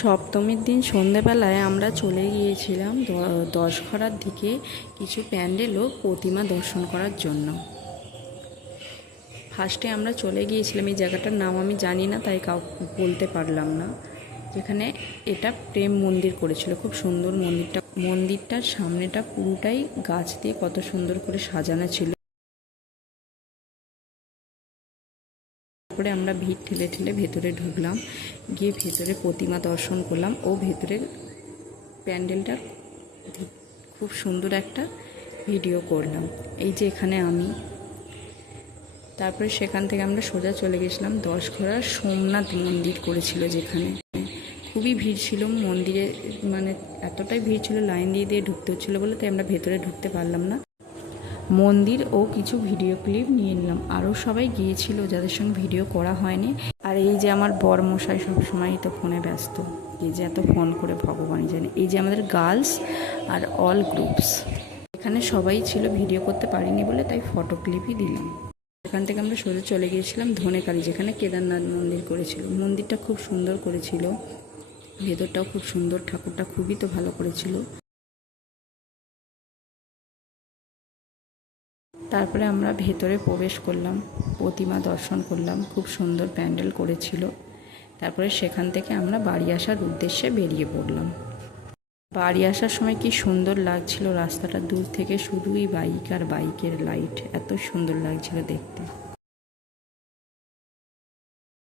সপ্তমীর দিন সন্ধেবেলায় আমরা চলে গিয়েছিলাম দশঘরার দিকে কিছু প্যান্ডেল ও প্রতিমা দর্শন করার জন্য। ফার্স্টে আমরা চলে গিয়েছিলাম, এই জায়গাটার নাম আমি জানি না তাই বলতে পারলাম না, যেখানে এটা প্রেম মন্দির করেছিল। খুব সুন্দর মন্দিরটার সামনেটা পুরোটাই গাছ দিয়ে কত সুন্দর করে সাজানো ছিল। তারপরে আমরা ভিড় ঠেলে ঠেলে ভেতরে ঢুকলাম, গিয়ে ভেতরে প্রতিমা দর্শন করলাম ও ভেতরের প্যান্ডেলটা খুব সুন্দর একটা ভিডিও করলাম। এই যে এখানে আমি। তারপরে সেখান থেকে আমরা সোজা চলে গেছিলাম দশঘরার সোমনাথ মন্দির করেছিল, যেখানে খুবই ভিড় ছিল মন্দিরে, মানে এতটাই ভিড় ছিল লাইন দিয়ে দিয়ে ঢুকতে হচ্ছিলো বলে তাই আমরা ভেতরে ঢুকতে পারলাম না। মন্দির ও কিছু ভিডিও ক্লিপ নিয়ে নিলাম। আরও সবাই গিয়েছিল যাদের সঙ্গে ভিডিও করা হয়নি। আর এই যে আমার বরমশাই সবসময়ই তো ফোনে ব্যস্ত, এই যে এত ফোন করে ভগবানই জানে। এই যে আমাদের গার্লস আর অল গ্রুপস, এখানে সবাই ছিল, ভিডিও করতে পারিনি বলে তাই ফটো ক্লিপই দিলাম। এখান থেকে আমরা সোজা চলে গিয়েছিলাম ধনেকালী, যেখানে কেদারনাথ মন্দির করেছিল। মন্দিরটা খুব সুন্দর করেছিল, ভেতরটাও খুব সুন্দর, ঠাকুরটা খুবই তো ভালো করেছিল। তারপরে আমরা ভেতরে প্রবেশ করলাম, প্রতিমা দর্শন করলাম, খুব সুন্দর প্যান্ডেল করেছিল। তারপরে সেখান থেকে আমরা বাড়ি আসার উদ্দেশ্যে বেরিয়ে পড়লাম। বাড়ি আসার সময় কি সুন্দর লাগছিল রাস্তাটা, দূর থেকে শুধুই বাইক আর বাইকের লাইট, এত সুন্দর লাগছিল দেখতে।